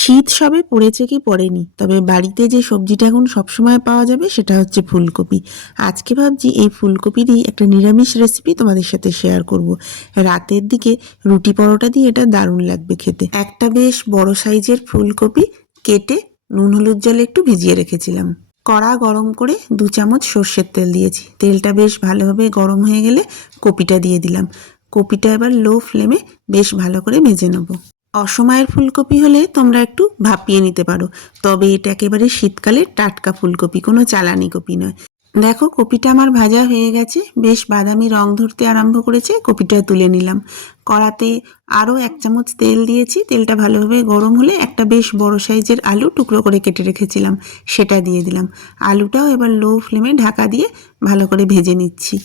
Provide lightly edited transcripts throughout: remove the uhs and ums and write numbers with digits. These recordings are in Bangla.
শীত সবে পড়েছে কি পড়েনি, তবে বাড়িতে যে সবজিটা এখন সবসময় পাওয়া যাবে সেটা হচ্ছে ফুলকপি। আজকে ভাবছি এই ফুলকপিরই একটা নিরামিষ রেসিপি তোমাদের সাথে শেয়ার করব। রাতের দিকে রুটি পরোটা দিয়ে এটা দারুণ লাগবে খেতে। একটা বেশ বড় সাইজের ফুলকপি কেটে নুন হলুদ জলে একটু ভিজিয়ে রেখেছিলাম। কড়া গরম করে 2 চামচ সর্ষের তেল দিয়েছি। তেলটা বেশ ভালোভাবে গরম হয়ে গেলে কপিটা দিয়ে দিলাম। কপিটা এবার লো ফ্লেমে বেশ ভালো করে ভেজে নেব। অসময়ের ফুলকপি হলে তোমরা একটু ভাপিয়ে নিতে পারো, তবে এটা একেবারে শীতকালের টাটকা ফুলকপি, কোনো চালানি কপি নয়। দেখো কপিটা আমার ভাজা হয়ে গেছে, বেশ বাদামি রং ধরতে আরম্ভ করেছে। কপিটা তুলে নিলাম। কড়াতে আরও 1 চামচ তেল দিয়েছি। তেলটা ভালোভাবে গরম হলে একটা বেশ বড় সাইজের আলু টুকরো করে কেটে রেখেছিলাম, সেটা দিয়ে দিলাম। আলুটাও এবার লো ফ্লেমে ঢাকা দিয়ে ভালো করে ভেজে নিচ্ছি।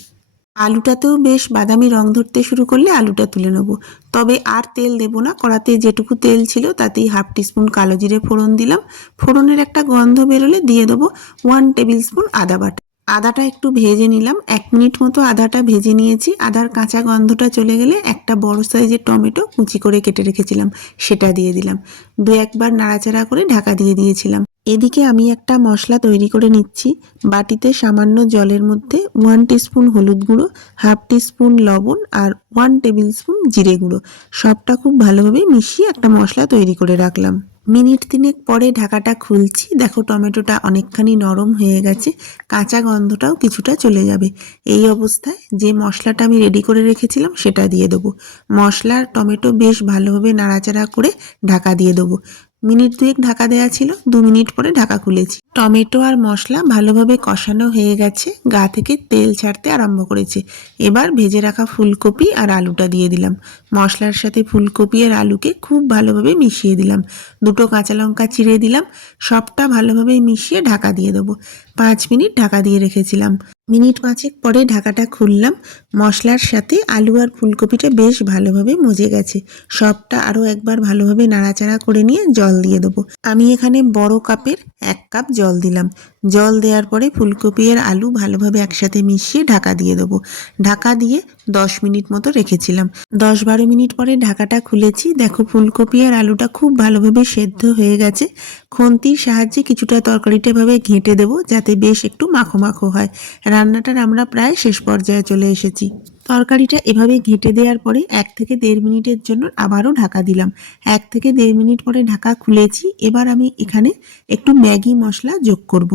আলুটাতেও বেশ বাদামি রং ধরতে শুরু করলে আলুটা তুলে নেব। তবে আর তেল দেব না, কড়াতে যেটুকু তেল ছিল তাতেই 1/2 টিস্পুন কালো জিরে ফোড়ন দিলাম। ফোড়নের একটা গন্ধ বেরোলে দিয়ে দেবো 1 টেবিল স্পুন আদা বাটা। আদাটা একটু ভেজে নিলাম, 1 মিনিট মতো আদাটা ভেজে নিয়েছি। আদার কাঁচা গন্ধটা চলে গেলে একটা বড় সাইজের টমেটো কুচি করে কেটে রেখেছিলাম, সেটা দিয়ে দিলাম। 2-1 বার নাড়াচাড়া করে ঢাকা দিয়ে দিয়েছিলাম। এদিকে আমি একটা মশলা তৈরি করে নিচ্ছি। বাটিতে সামান্য জলের মধ্যে 1 টিস্পুন হলুদ গুঁড়ো, 1/2 টিস্পুন লবণ আর 1 টেবিল স্পুন জিরে গুঁড়ো, সবটা খুব ভালোভাবে মিশিয়ে একটা মশলা তৈরি করে রাখলাম। মিনিট 3 পরে ঢাকাটা খুলছি। দেখো টমেটোটা অনেকখানি নরম হয়ে গেছে, কাঁচা গন্ধটাও কিছুটা চলে যাবে। এই অবস্থায় যে মশলাটা আমি রেডি করে রেখেছিলাম সেটা দিয়ে দেবো। মশলার টমেটো বেশ ভালোভাবে নাড়াচাড়া করে ঢাকা দিয়ে দেবো। মিনিট 2 ঢাকা দেওয়া ছিল, 2 মিনিট পরে ঢাকা খুলেছি। টমেটো আর মশলা ভালোভাবে কষানো হয়ে গেছে, গা থেকে তেল ছাড়তে আরম্ভ করেছে। এবার ভেজে রাখা ফুলকপি আর আলুটা দিয়ে দিলাম। মশলার সাথে ফুলকপি আর আলুকে খুব ভালোভাবে মিশিয়ে দিলাম। 2টো কাঁচা লঙ্কা চিড়ে দিলাম। সবটা ভালোভাবে মিশিয়ে ঢাকা দিয়ে দেবো। 5 মিনিট ঢাকা দিয়ে রেখেছিলাম। মিনিট 5 পরে ঢাকাটা খুললাম। মশলার সাথে আলু আর ফুলকপিটা বেশ ভালোভাবে মজে গেছে। সবটা আরও একবার ভালোভাবে নাড়াচাড়া করে নিয়ে জল দিয়ে দেবো। আমি এখানে বড় কাপের 1 কাপ জল দিলাম। জল দেওয়ার পরে ফুলকপি আর আলু ভালোভাবে একসাথে মিশিয়ে ঢাকা দিয়ে দেবো। ঢাকা দিয়ে 10 মিনিট মতো রেখেছিলাম। 10-12 মিনিট পরে ঢাকাটা খুলেছি। দেখো ফুলকপি আর আলুটা খুব ভালোভাবে সেদ্ধ হয়ে গেছে। খুন্তির সাহায্যে কিছুটা তরকারিটা এভাবে ঘেঁটে দেবো, যাতে বেশ একটু মাখো মাখো হয়। রান্নাটার আমরা প্রায় শেষ পর্যায়ে চলে এসেছি। তরকারিটা এভাবে ঘেঁটে দেওয়ার পরে 1 থেকে 1.5 মিনিটের জন্য আবারও ঢাকা দিলাম। 1 থেকে 1.5 মিনিট পরে ঢাকা খুলেছি। এবার আমি এখানে একটু ম্যাগি মশলা যোগ করব।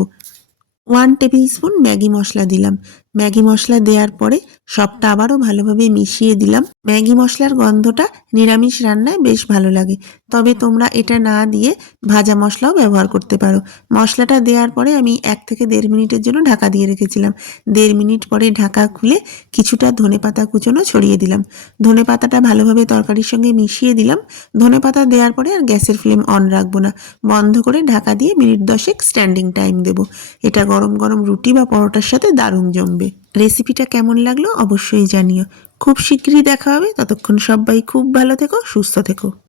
1 টেবিল স্পুন ম্যাগি মশলা দিলাম। ম্যাগি মশলা দেওয়ার পরে সবটা আবারও ভালোভাবে মিশিয়ে দিলাম। ম্যাগি মশলার গন্ধটা নিরামিষ রান্নায় বেশ ভালো লাগে, তবে তোমরা এটা না দিয়ে ভাজা মশলাও ব্যবহার করতে পারো। মশলাটা দেওয়ার পরে আমি 1 থেকে 1.5 মিনিটের জন্য ঢাকা দিয়ে রেখেছিলাম। 1.5 মিনিট পরে ঢাকা খুলে কিছুটা ধনেপাতা কুচোনো ছড়িয়ে দিলাম। ধনেপাতাটা ভালোভাবে তরকারির সঙ্গে মিশিয়ে দিলাম। ধনেপাতা দেওয়ার পরে আর গ্যাসের ফ্লেম অন রাখবো না, বন্ধ করে ঢাকা দিয়ে মিনিট 10 স্ট্যান্ডিং টাইম দেবো। এটা গরম গরম রুটি বা পরোটার সাথে দারুণ জমবে। রেসিপিটা কেমন লাগলো অবশ্যই জানিও। খুব শিগগিরই দেখা হবে। ততক্ষণ সবাই খুব ভালো থেকো, সুস্থ থেকো।